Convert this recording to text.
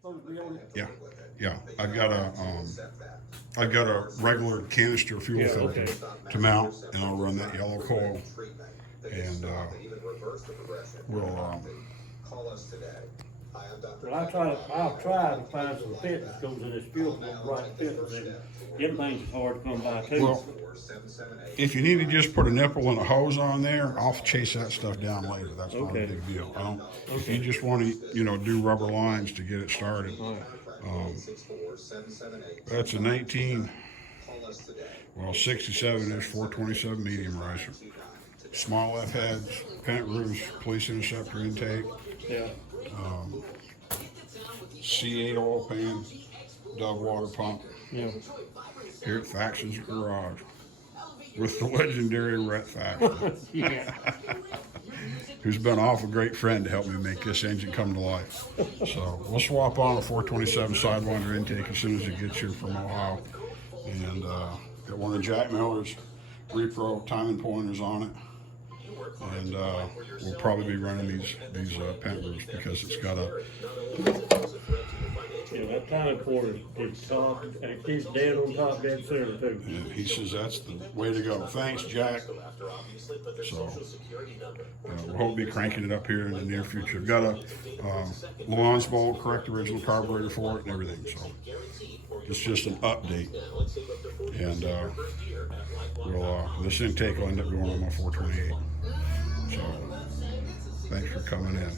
supposed to be on it? Yeah. I've got a regular canister fuel Yeah, filter okay. to mount, and I'll run that yellow coil, and we'll Well, I'll try to find some fitness that goes in this fuel pump, right fitness, and them things is hard to come by too. Well, if you need to just put a nipple and a hose on there, I'll chase that stuff down later. That's not Okay. a big deal. I don't. If you just want to, do rubber lines to get it started, that's a 67-inch 427 medium riser. Small F heads, pent roofs, police interceptor intake, Yeah. C8 oil pan, Dove water pump. Yeah. Here at Thackston's garage with the legendary Rhett Thackston, Yeah. who's been an awful great friend to help me make this engine come to life. So we'll swap on a 427 Sidewinder intake as soon as it gets here from Ohio, and got one of Jack Miller's repro timing pointers on it, and we'll probably be running these pent roofs because it's got a. Yeah, that timing port is top, and it's dead on top, dead center too. And he says that's the way to go. Thanks, Jack. So we'll hope to be cranking it up here in the near future. I've got a Lemans bolt, correct original carburetor for it and everything. So it's just an update. And this intake will end up going on my 428. So thanks for coming in.